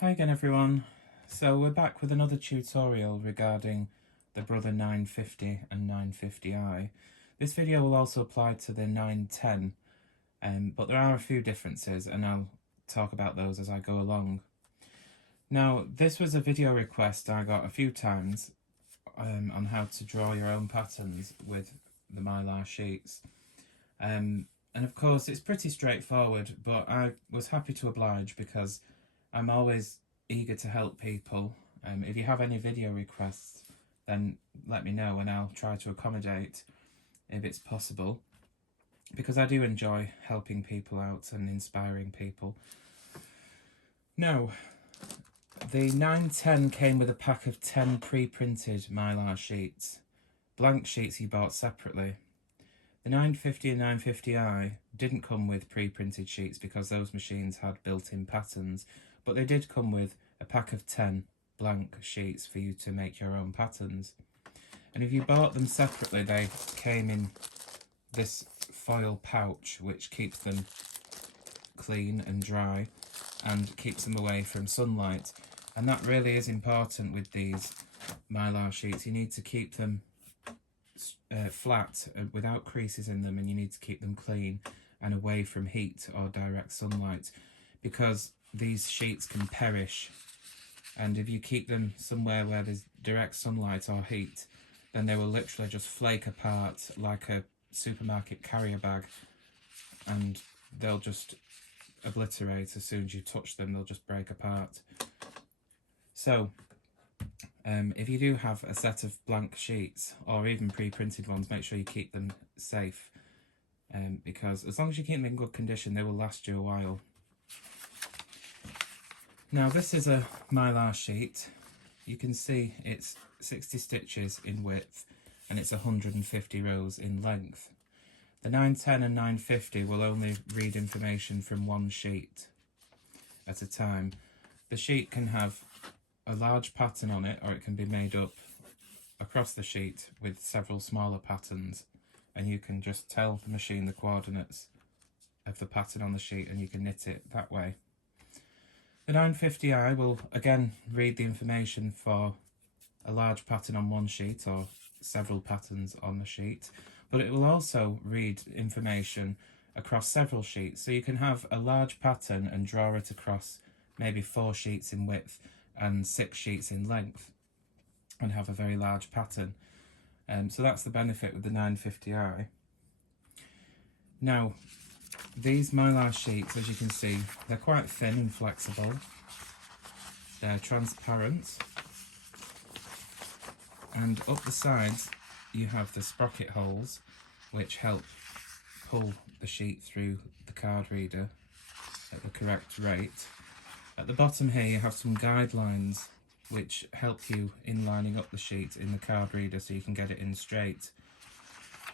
Hi again everyone. So we're back with another tutorial regarding the Brother 950 and 950i. This video will also apply to the 910, but there are a few differences and I'll talk about those as I go along. Now this was a video request I got a few times on how to draw your own patterns with the Mylar sheets. And of course it's pretty straightforward, but I was happy to oblige because I'm always eager to help people. If you have any video requests, then let me know and I'll try to accommodate if it's possible, because I do enjoy helping people out and inspiring people. Now, the 910 came with a pack of 10 pre-printed Mylar sheets. Blank sheets he bought separately. The 950 and 950i didn't come with pre-printed sheets because those machines had built-in patterns, but they did come with a pack of 10 blank sheets for you to make your own patterns. And if you bought them separately, they came in this foil pouch which keeps them clean and dry and keeps them away from sunlight. And that really is important with these Mylar sheets. You need to keep them flat without creases in them, and you need to keep them clean and away from heat or direct sunlight, because these sheets can perish, and if you keep them somewhere where there's direct sunlight or heat, then they will literally just flake apart like a supermarket carrier bag, and they'll just obliterate as soon as you touch them. They'll just break apart. So if you do have a set of blank sheets or even pre-printed ones, make sure you keep them safe, because as long as you keep them in good condition, they will last you a while. Now this is a Mylar sheet. You can see it's 60 stitches in width and it's 150 rows in length. The 910 and 950 will only read information from one sheet at a time. The sheet can have a large pattern on it, or it can be made up across the sheet with several smaller patterns, and you can just tell the machine the coordinates of the pattern on the sheet and you can knit it that way. The 950i will again read the information for a large pattern on one sheet or several patterns on the sheet, but it will also read information across several sheets. So you can have a large pattern and draw it across maybe 4 sheets in width and 6 sheets in length and have a very large pattern. So that's the benefit with the 950i. Now, these Mylar sheets, as you can see, they're quite thin and flexible. They're transparent. And up the sides you have the sprocket holes which help pull the sheet through the card reader at the correct rate. At the bottom here you have some guidelines which help you in lining up the sheet in the card reader so you can get it in straight.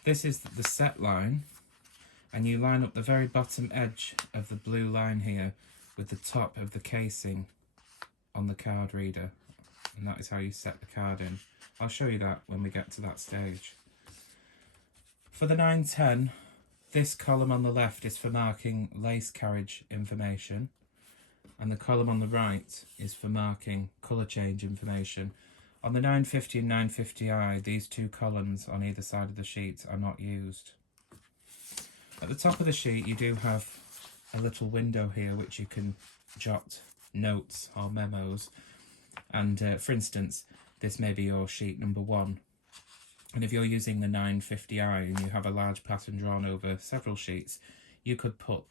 This is the set line, and you line up the very bottom edge of the blue line here with the top of the casing on the card reader, and that is how you set the card in. I'll show you that when we get to that stage. For the 910, this column on the left is for marking lace carriage information, and the column on the right is for marking colour change information. On the 950 and 950i, these two columns on either side of the sheet are not used. At the top of the sheet you do have a little window here which you can jot notes or memos, and for instance this may be your sheet number 1, and if you're using the 950i and you have a large pattern drawn over several sheets, you could put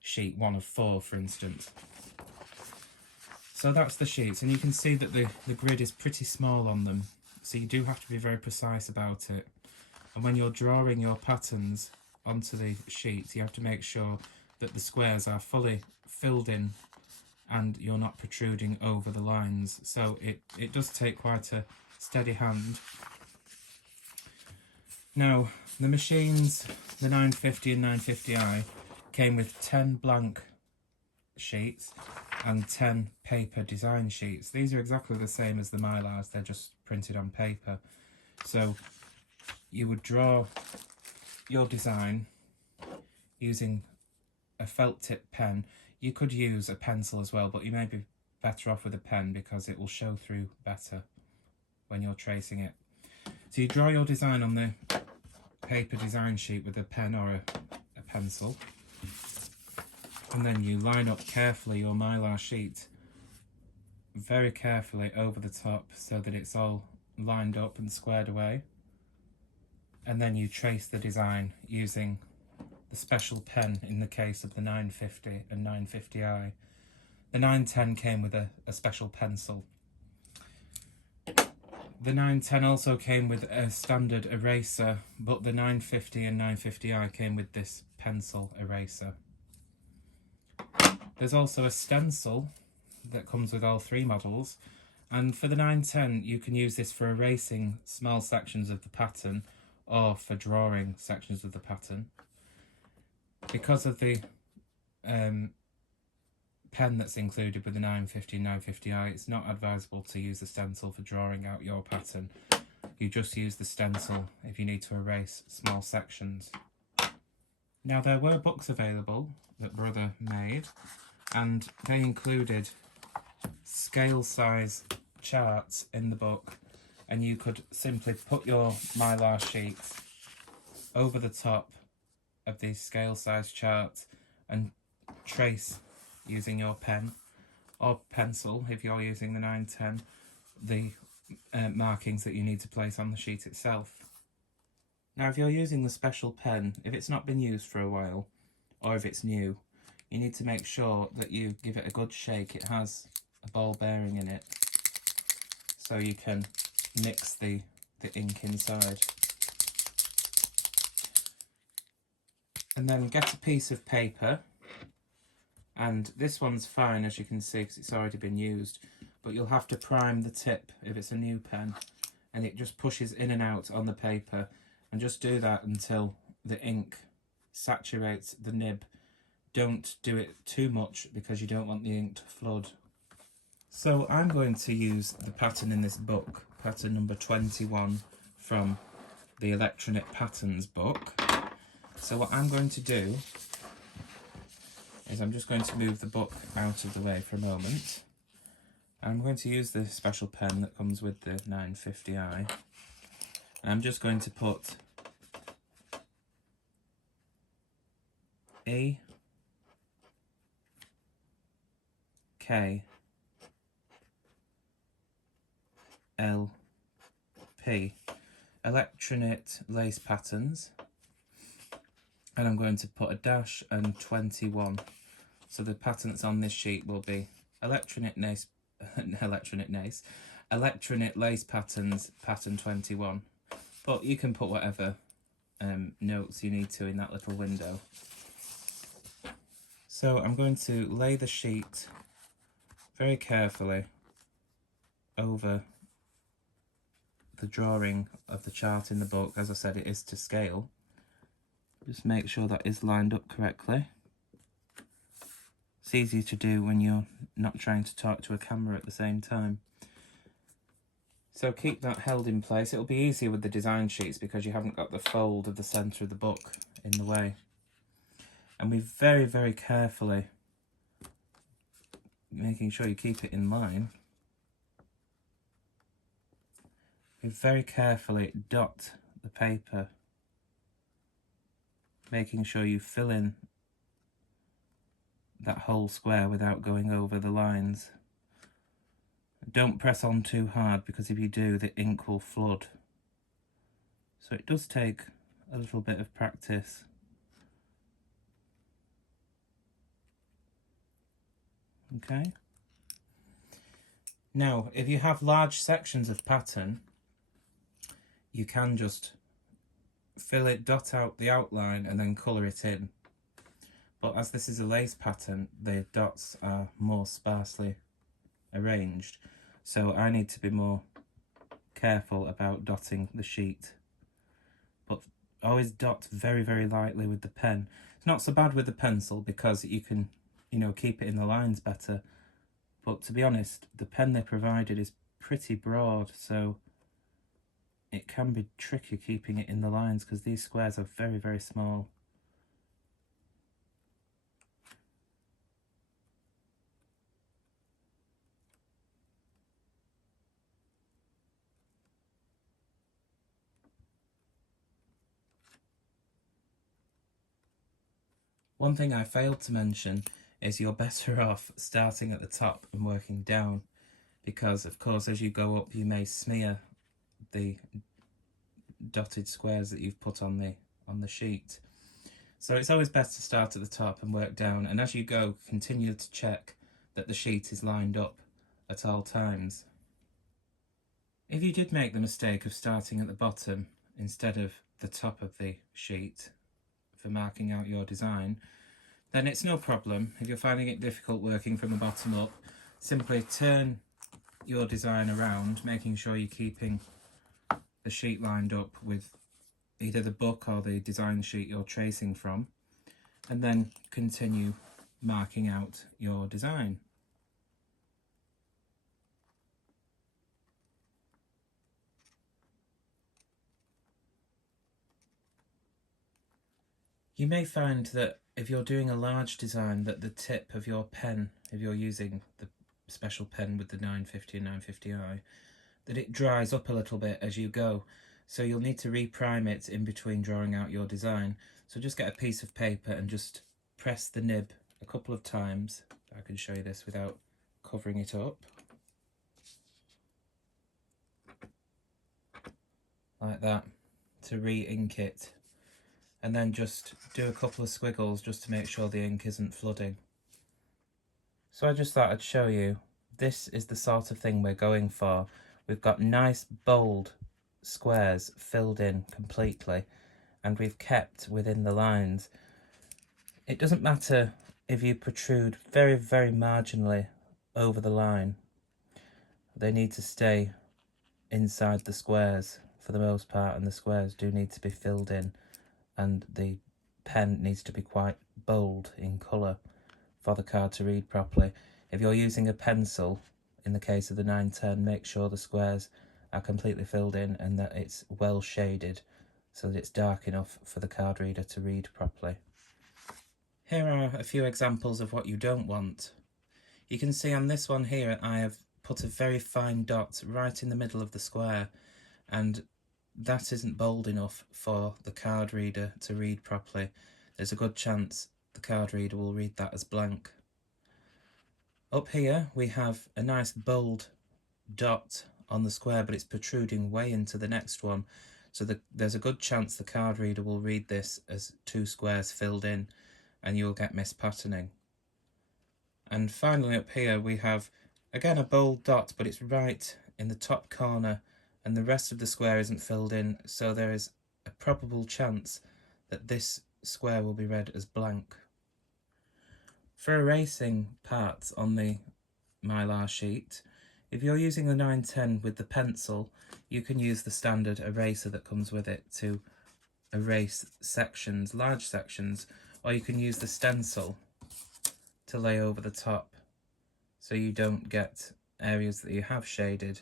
sheet 1 of 4 for instance. So that's the sheets, and you can see that the grid is pretty small on them, so you do have to be very precise about it. And when you're drawing your patterns onto the sheet, you have to make sure that the squares are fully filled in and you're not protruding over the lines. So it does take quite a steady hand. Now the machines, the 950 and 950i, came with 10 blank sheets and 10 paper design sheets. These are exactly the same as the Mylars, they're just printed on paper. So you would draw your design using a felt tip pen. You could use a pencil as well, but you may be better off with a pen because it will show through better when you're tracing it. So you draw your design on the paper design sheet with a pen or a pencil, and then you line up carefully your Mylar sheet very carefully over the top so that it's all lined up and squared away, and then you trace the design using the special pen in the case of the 950 and 950i. The 910 came with a special pencil. The 910 also came with a standard eraser, but the 950 and 950i came with this pencil eraser. There's also a stencil that comes with all three models, and for the 910 you can use this for erasing small sections of the pattern or for drawing sections of the pattern. Because of the pen that's included with the 950 and 950i, it's not advisable to use the stencil for drawing out your pattern. You just use the stencil if you need to erase small sections. Now, there were books available that Brother made, and they included scale size charts in the book, and you could simply put your Mylar sheets over the top of these scale size charts and trace using your pen or pencil, if you're using the 910, the markings that you need to place on the sheet itself. Now, if you're using the special pen, if it's not been used for a while, or if it's new, you need to make sure that you give it a good shake. It has a ball bearing in it, so you can mix the ink inside. And then get a piece of paper, and this one's fine, as you can see, because it's already been used, but you'll have to prime the tip if it's a new pen, and it just pushes in and out on the paper, and just do that until the ink saturates the nib. Don't do it too much because you don't want the ink to flood. So I'm going to use the pattern in this book, pattern number 21 from the Electronic Patterns book. So what I'm going to do is I'm just going to move the book out of the way for a moment. I'm going to use the special pen that comes with the 950i. And I'm just going to put E, K, L, P, Electronit Lace Patterns, and I'm going to put a dash and 21. So the pattern that's on this sheet will be Electronit Lace Patterns, pattern 21. But you can put whatever notes you need to in that little window. So I'm going to lay the sheet very carefully over the drawing of the chart in the book. As I said, it is to scale. Just make sure that is lined up correctly. It's easy to do when you're not trying to talk to a camera at the same time. So keep that held in place. It'll be easier with the design sheets because you haven't got the fold of the centre of the book in the way. And we very, very carefully, making sure you keep it in line, we very carefully dot the paper, making sure you fill in that whole square without going over the lines. Don't press on too hard, because if you do, the ink will flood. So it does take a little bit of practice. Okay. Now, if you have large sections of pattern, you can just fill it, dot out the outline, and then colour it in. But as this is a lace pattern, the dots are more sparsely arranged, so I need to be more careful about dotting the sheet. But always dot very, very lightly with the pen. It's not so bad with the pencil because you can, keep it in the lines better. But to be honest, the pen they provided is pretty broad, so it can be tricky keeping it in the lines because these squares are very, very small. One thing I failed to mention is you're better off starting at the top and working down, because of course as you go up you may smear the dotted squares that you've put on the sheet. So it's always best to start at the top and work down, and as you go continue to check that the sheet is lined up at all times. If you did make the mistake of starting at the bottom instead of the top of the sheet for marking out your design, then it's no problem. If you're finding it difficult working from the bottom up, simply turn your design around, making sure you're keeping the sheet lined up with either the book or the design sheet you're tracing from, and then continue marking out your design. You may find that if you're doing a large design that the tip of your pen, if you're using the special pen with the 950 and 950i, that it dries up a little bit as you go. So you'll need to reprime it in between drawing out your design. So just get a piece of paper and just press the nib a couple of times. I can show you this without covering it up. Like that, to re-ink it. And then just do a couple of squiggles just to make sure the ink isn't flooding. So I just thought I'd show you, this is the sort of thing we're going for. We've got nice bold squares filled in completely, and we've kept within the lines. It doesn't matter if you protrude very, very marginally over the line. They need to stay inside the squares for the most part, and the squares do need to be filled in, and the pen needs to be quite bold in colour for the card to read properly. If you're using a pencil, in the case of the 910, make sure the squares are completely filled in and that it's well shaded so that it's dark enough for the card reader to read properly. Here are a few examples of what you don't want. You can see on this one here I have put a very fine dot right in the middle of the square, and that isn't bold enough for the card reader to read properly. There's a good chance the card reader will read that as blank. Up here we have a nice bold dot on the square, but it's protruding way into the next one, so there's a good chance the card reader will read this as two squares filled in, and you'll get mispatterning. And finally up here we have again a bold dot, but it's right in the top corner and the rest of the square isn't filled in, so there is a probable chance that this square will be read as blank. For erasing parts on the Mylar sheet, if you're using the 910 with the pencil, you can use the standard eraser that comes with it to erase sections, large sections, or you can use the stencil to lay over the top so you don't get areas that you have shaded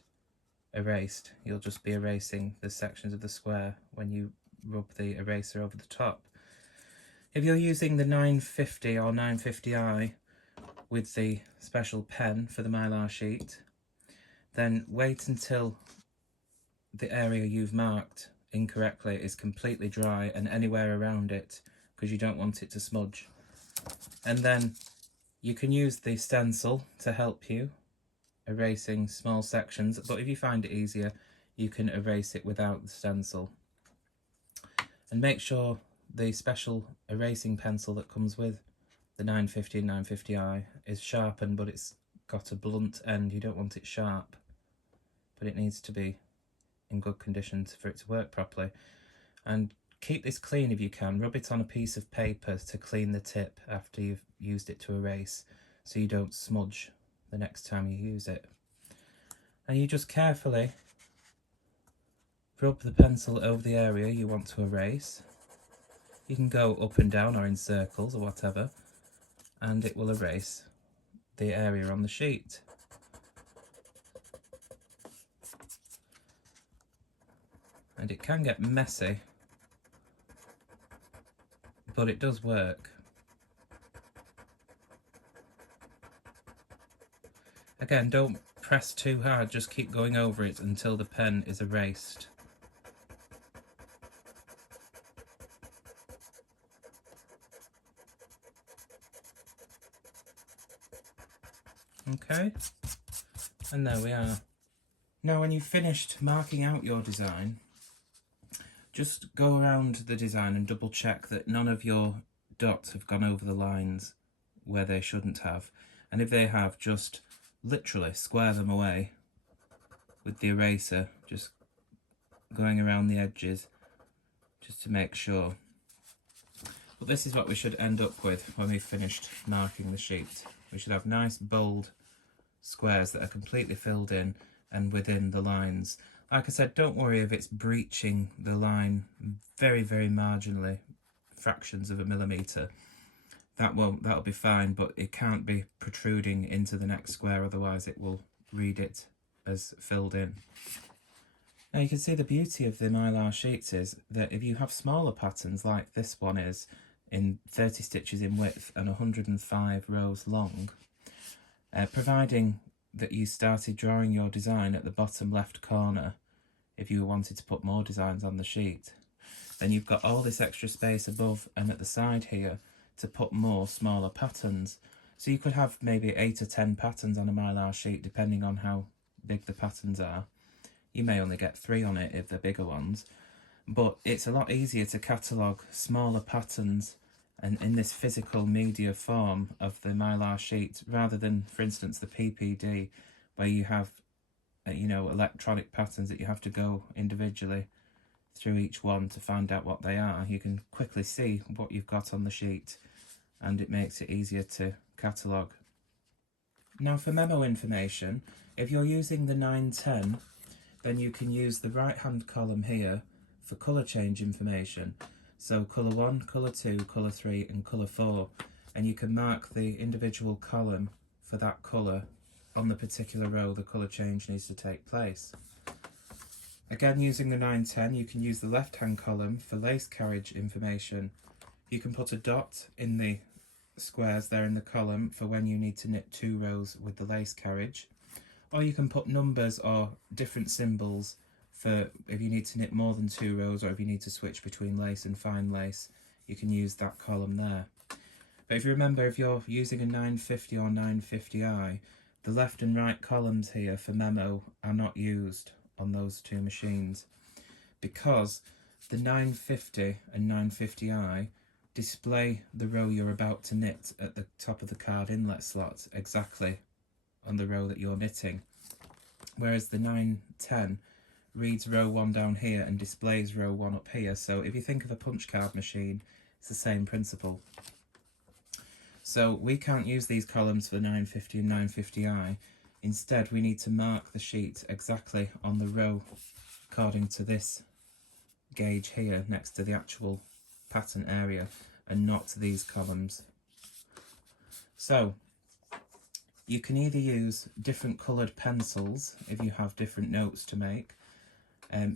erased. You'll just be erasing the sections of the square when you rub the eraser over the top. If you're using the 950 or 950i with the special pen for the Mylar sheet, then wait until the area you've marked incorrectly is completely dry and anywhere around it, because you don't want it to smudge. And then you can use the stencil to help you erasing small sections, but if you find it easier you can erase it without the stencil. And make sure the special erasing pencil that comes with the 950 and 950i is sharpened, but it's got a blunt end. You don't want it sharp, but it needs to be in good condition for it to work properly. And keep this clean if you can. Rub it on a piece of paper to clean the tip after you've used it to erase, so you don't smudge the next time you use it. And you just carefully rub the pencil over the area you want to erase. You can go up and down or in circles or whatever, and it will erase the area on the sheet. And it can get messy, but it does work. Again, don't press too hard, just keep going over it until the pen is erased. Okay, and there we are. Now when you've finished marking out your design, just go around the design and double check that none of your dots have gone over the lines where they shouldn't have. And if they have, just literally square them away with the eraser, just going around the edges just to make sure. But this is what we should end up with when we've finished marking the sheet. We should have nice bold squares that are completely filled in and within the lines. Like I said, don't worry if it's breaching the line very, very marginally, fractions of a millimetre. That'll be fine, but it can't be protruding into the next square, otherwise it will read it as filled in. Now you can see the beauty of the Mylar sheets is that if you have smaller patterns like this one is, in 30 stitches in width and 105 rows long, providing that you started drawing your design at the bottom left corner, if you wanted to put more designs on the sheet, then you've got all this extra space above and at the side here to put more smaller patterns. So you could have maybe 8 or 10 patterns on a Mylar sheet depending on how big the patterns are. You may only get 3 on it if they're bigger ones, but it's a lot easier to catalogue smaller patterns and in this physical media form of the Mylar sheet rather than, for instance, the PPD where you have electronic patterns that you have to go individually through each one to find out what they are. You can quickly see what you've got on the sheet and it makes it easier to catalogue. Now for memo information, if you're using the 910, then you can use the right hand column here for colour change information. So colour 1, colour 2, colour 3 and colour 4, and you can mark the individual column for that colour on the particular row the colour change needs to take place. Again, using the 910, you can use the left hand column for lace carriage information. You can put a dot in the squares there in the column for when you need to knit 2 rows with the lace carriage, or you can put numbers or different symbols for if you need to knit more than 2 rows or if you need to switch between lace and fine lace. You can use that column there. But if you remember, if you're using a 950 or 950i, the left and right columns here for memo are not used on those 2 machines because the 950 and 950i display the row you're about to knit at the top of the card inlet slot exactly on the row that you're knitting, whereas the 910 reads row 1 down here and displays row 1 up here. So if you think of a punch card machine, it's the same principle. So we can't use these columns for the 950 and 950i. Instead, we need to mark the sheet exactly on the row according to this gauge here next to the actual pattern area and not these columns. So you can either use different coloured pencils if you have different notes to make.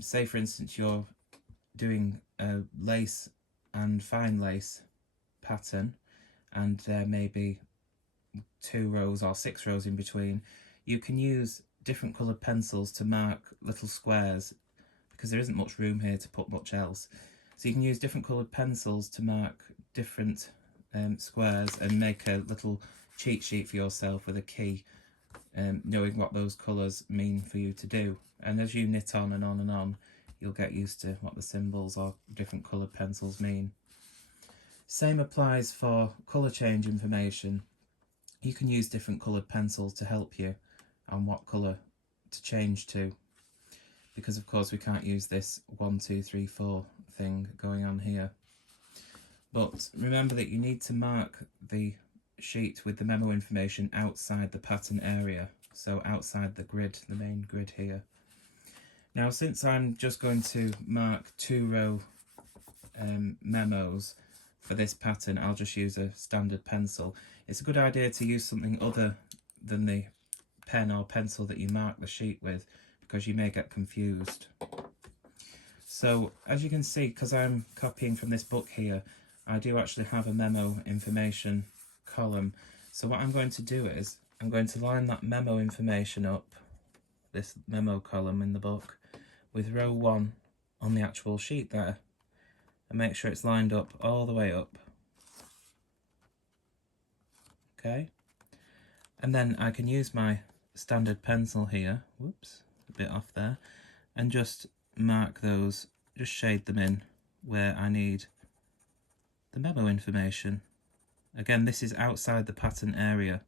Say for instance you're doing a lace and fine lace pattern and there may be 2 rows or 6 rows in between. You can use different coloured pencils to mark little squares because there isn't much room here to put much else. So you can use different coloured pencils to mark different squares and make a little cheat sheet for yourself with a key, knowing what those colours mean for you to do. And as you knit on and on and on, you'll get used to what the symbols or different coloured pencils mean. Same applies for colour change information. You can use different coloured pencils to help you on what colour to change to, because of course we can't use this 1, 2, 3, 4 thing going on here. But remember that you need to mark the sheet with the memo information outside the pattern area, so outside the grid, the main grid here. Now since I'm just going to mark 2 row memos for this pattern, I'll just use a standard pencil. It's a good idea to use something other than the pen or pencil that you mark the sheet with, because you may get confused. So as you can see, because I'm copying from this book here, I do actually have a memo information column. So what I'm going to do is I'm going to line that memo information up, this memo column in the book, with row 1 on the actual sheet there, and make sure it's lined up all the way up. Okay, And then I can use my standard pencil here, whoops, a bit off there, and just mark those, just shade them in where I need the memo information. Again, this is outside the pattern area.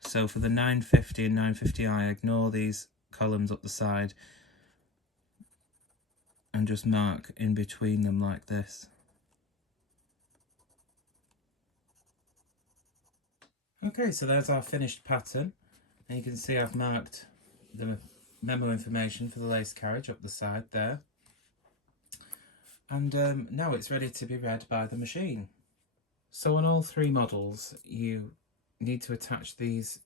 So for the 950 and 950i, ignore these columns up the side and just mark in between them like this. Okay, so there's our finished pattern, and you can see I've marked the memo information for the lace carriage up the side there. And now it's ready to be read by the machine. So on all three models you need to attach these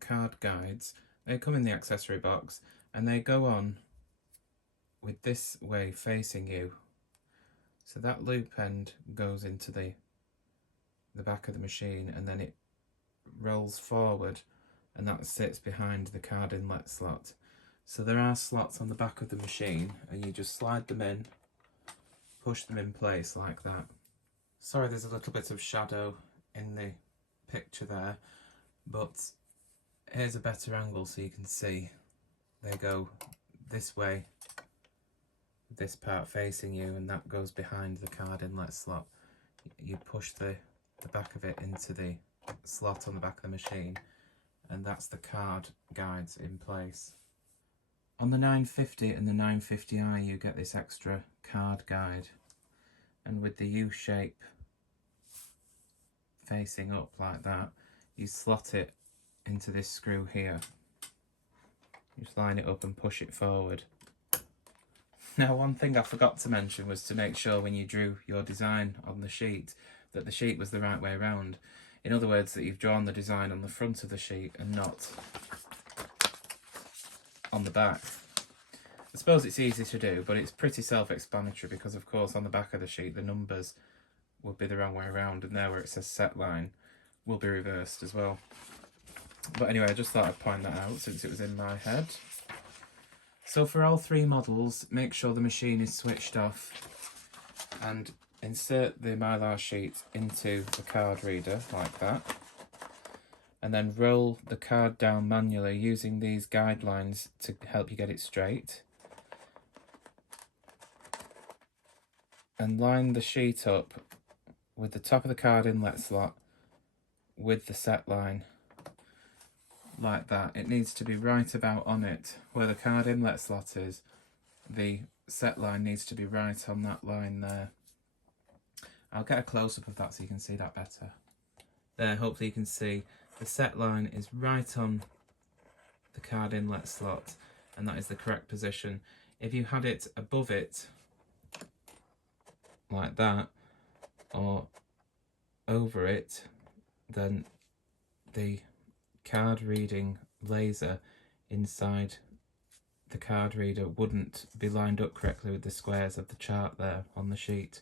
card guides. They come in the accessory box and they go on with this way facing you. So that loop end goes into the back of the machine, and then it rolls forward, and that sits behind the card inlet slot. So there are slots on the back of the machine, and you just slide them in, push them in place like that. Sorry, there's a little bit of shadow in the picture there, but here's a better angle so you can see. They go this way, this part facing you, and that goes behind the card inlet slot. You push the back of it into the slot on the back of the machine, and that's the card guides in place. On the 950 and the 950i you get this extra card guide, and with the U shape facing up like that, you slot it into this screw here. You just line it up and push it forward. Now, one thing I forgot to mention was to make sure when you drew your design on the sheet that the sheet was the right way around. In other words, that you've drawn the design on the front of the sheet and not on the back. I suppose it's easy to do, but it's pretty self-explanatory because, of course, on the back of the sheet the numbers would be the wrong way around, and there where it says set line will be reversed as well. But anyway, I just thought I'd point that out since it was in my head. So for all three models, make sure the machine is switched off and insert the Mylar sheet into the card reader like that, and then roll the card down manually using these guidelines to help you get it straight, and line the sheet up with the top of the card inlet slot with the set line like that. It needs to be right about on it where the card inlet slot is. The set line needs to be right on that line there. I'll get a close-up of that so you can see that better. There, hopefully you can see the set line is right on the card inlet slot, and that is the correct position. If you had it above it like that or over it, then the card reading laser inside the card reader wouldn't be lined up correctly with the squares of the chart there on the sheet,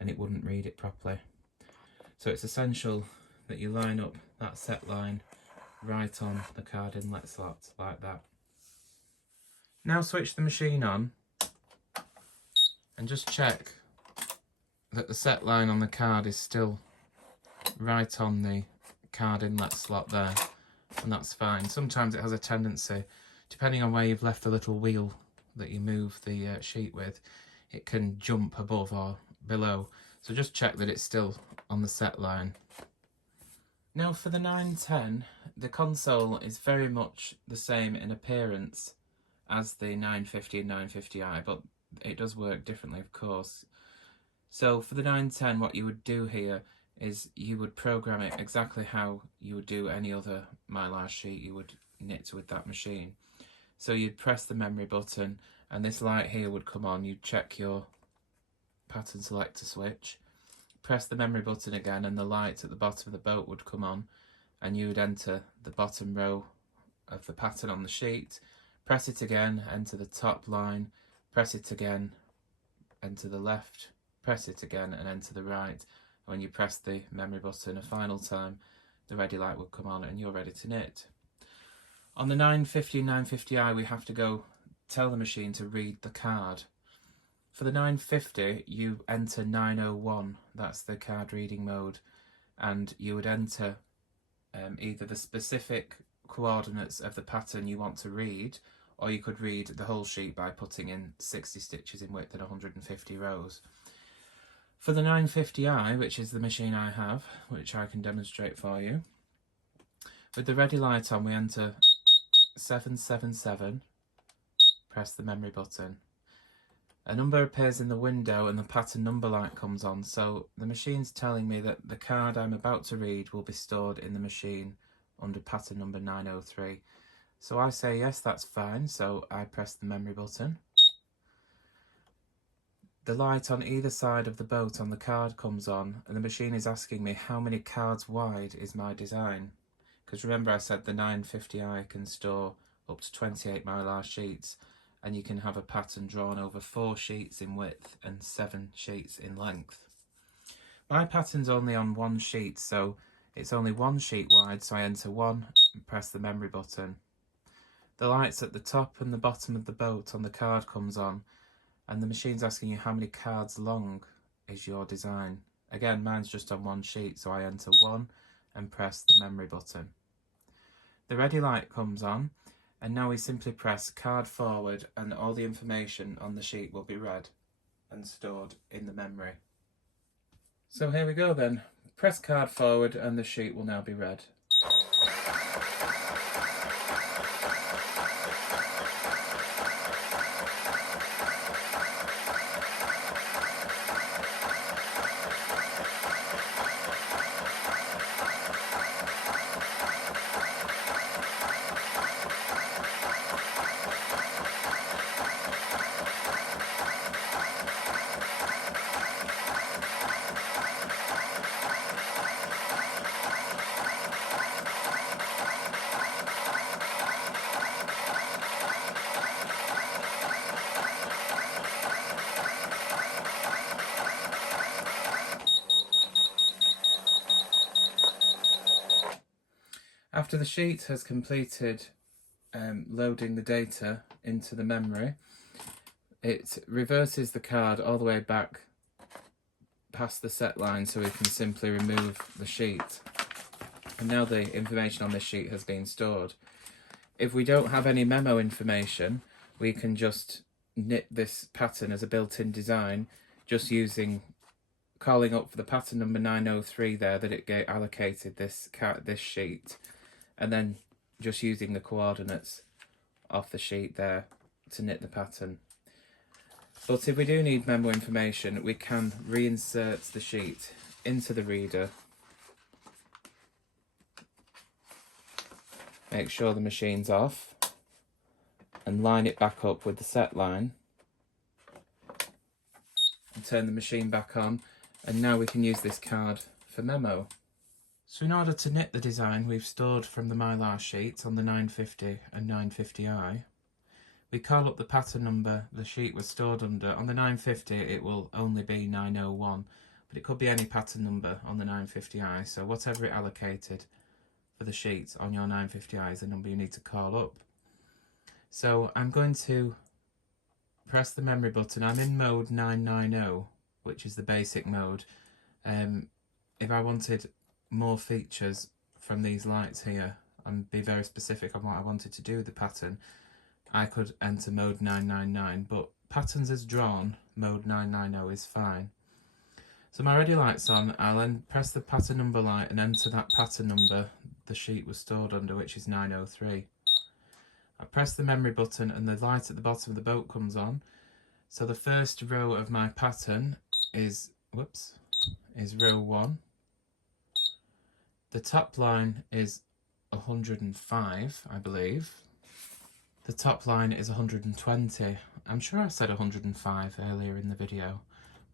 and it wouldn't read it properly. So it's essential that you line up that set line right on the card inlet slot like that. Now switch the machine on and just check that the set line on the card is still right on the card inlet slot there, and that's fine. Sometimes it has a tendency, depending on where you've left the little wheel that you move the sheet with, it can jump above or below. So just check that it's still on the set line. Now for the 910, the console is very much the same in appearance as the 950 and 950i, but it does work differently, of course. So for the 910, what you would do here is you would program it exactly how you would do any other Mylar sheet you would knit with that machine. So you'd press the memory button and this light here would come on. You'd check your pattern selector switch, press the memory button again, and the light at the bottom of the boat would come on, and you would enter the bottom row of the pattern on the sheet, press it again, enter the top line, press it again, enter the left, press it again and enter the right. When you press the memory button a final time, the ready light will come on and you're ready to knit. On the 950 and 950i, we have to tell the machine to read the card. For the 950, you enter 901, that's the card reading mode, and you would enter either the specific coordinates of the pattern you want to read, or you could read the whole sheet by putting in 60 stitches in width and 150 rows. For the 950i, which is the machine I have, which I can demonstrate for you, with the ready light on we enter 777, press the memory button. A number appears in the window and the pattern number light comes on, so the machine's telling me that the card I'm about to read will be stored in the machine under pattern number 903. So I say yes, that's fine, so I press the memory button. The light on either side of the boat on the card comes on and the machine is asking me how many cards wide is my design. Because remember I said the 950i can store up to 28 Mylar sheets, and you can have a pattern drawn over 4 sheets in width and 7 sheets in length. My pattern's only on 1 sheet, so it's only 1 sheet wide, so I enter 1 and press the memory button. The lights at the top and the bottom of the boat on the card comes on, and the machine's asking you how many cards long is your design. Again, mine's just on 1 sheet, so I enter 1 and press the memory button. The ready light comes on, and now we simply press card forward and all the information on the sheet will be read and stored in the memory. So here we go then. Press card forward and the sheet will now be read. After the sheet has completed loading the data into the memory, it reverses the card all the way back past the set line so we can simply remove the sheet. And now the information on this sheet has been stored. If we don't have any memo information, we can just knit this pattern as a built-in design, just calling up for the pattern number 903 there that it allocated this sheet, and then just using the coordinates off the sheet there to knit the pattern. But if we do need memo information, we can reinsert the sheet into the reader, make sure the machine's off, and line it back up with the set line, and turn the machine back on, and now we can use this card for memo. So in order to knit the design we've stored from the Mylar sheets on the 950 and 950i, we call up the pattern number the sheet was stored under. On the 950 it will only be 901, but it could be any pattern number on the 950i, so whatever it allocated for the sheet on your 950i is the number you need to call up. So I'm going to press the memory button. I'm in mode 990, which is the basic mode. If I wanted more features from these lights here and be very specific on what I wanted to do with the pattern, I could enter mode 999, but patterns as drawn, mode 990 is fine. So my ready light's on, I'll then press the pattern number light and enter that pattern number the sheet was stored under, which is 903. I press the memory button and the light at the bottom of the boat comes on. So the first row of my pattern is row 1. The top line is 105, I believe. The top line is 120. I'm sure I said 105 earlier in the video.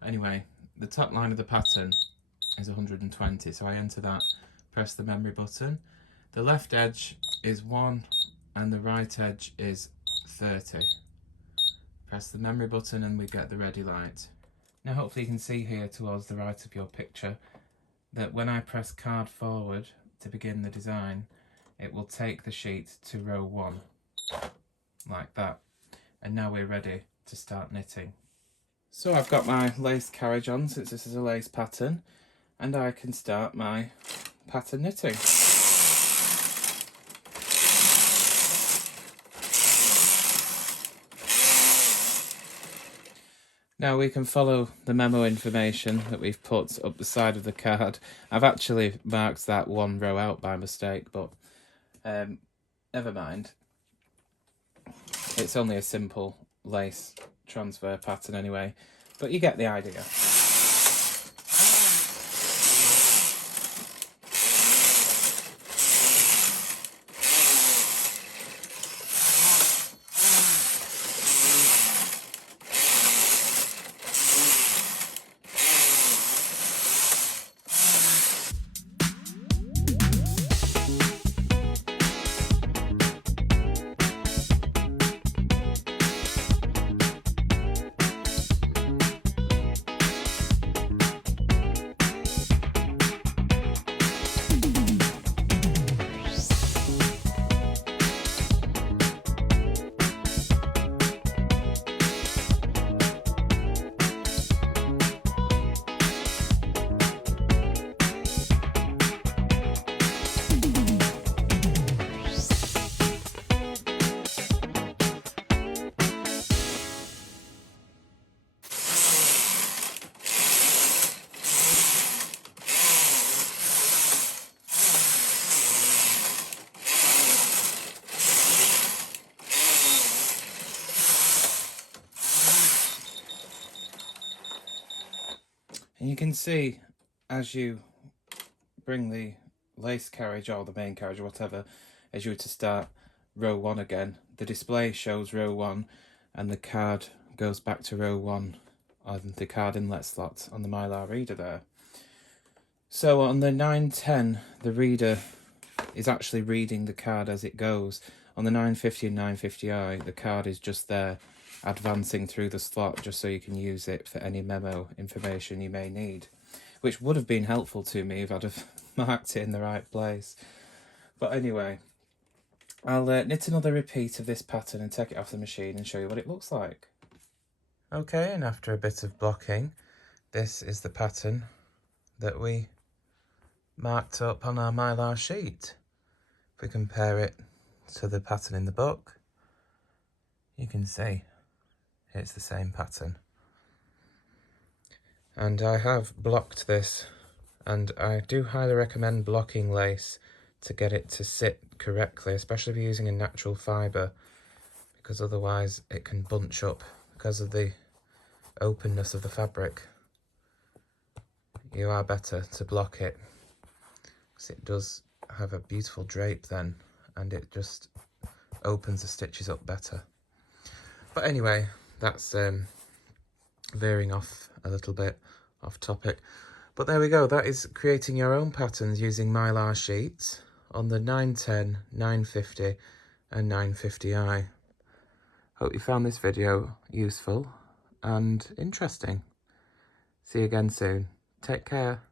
Anyway, the top line of the pattern is 120, so I enter that, press the memory button. The left edge is 1 and the right edge is 30. Press the memory button and we get the ready light. Now hopefully you can see here towards the right of your picture that when I press card forward to begin the design, it will take the sheet to row 1, like that. And now we're ready to start knitting. So I've got my lace carriage on, since this is a lace pattern, and I can start my pattern knitting. Now we can follow the memo information that we've put up the side of the card. I've actually marked that one row out by mistake, but never mind. It's only a simple lace transfer pattern anyway, but you get the idea. And you can see, as you bring the lace carriage or the main carriage or whatever, as you were to start row 1 again, the display shows row 1 and the card goes back to row 1 on the card inlet slot on the Mylar reader there. So on the 910, the reader is actually reading the card as it goes. On the 950 and 950i, the card is just there, advancing through the slot just so you can use it for any memo information you may need, which would have been helpful to me if I'd have marked it in the right place. But anyway, I'll knit another repeat of this pattern and take it off the machine and show you what it looks like. Okay, and after a bit of blocking, this is the pattern that we marked up on our Mylar sheet. If we compare it to the pattern in the book, you can see it's the same pattern. And I have blocked this, and I do highly recommend blocking lace to get it to sit correctly, especially if you're using a natural fibre, because otherwise it can bunch up because of the openness of the fabric. You are better to block it, because it does have a beautiful drape then, and it just opens the stitches up better. But anyway, that's veering off a little bit off topic. But there we go, that is creating your own patterns using Mylar sheets on the 910, 950 and 950i. Hope you found this video useful and interesting. See you again soon. Take care.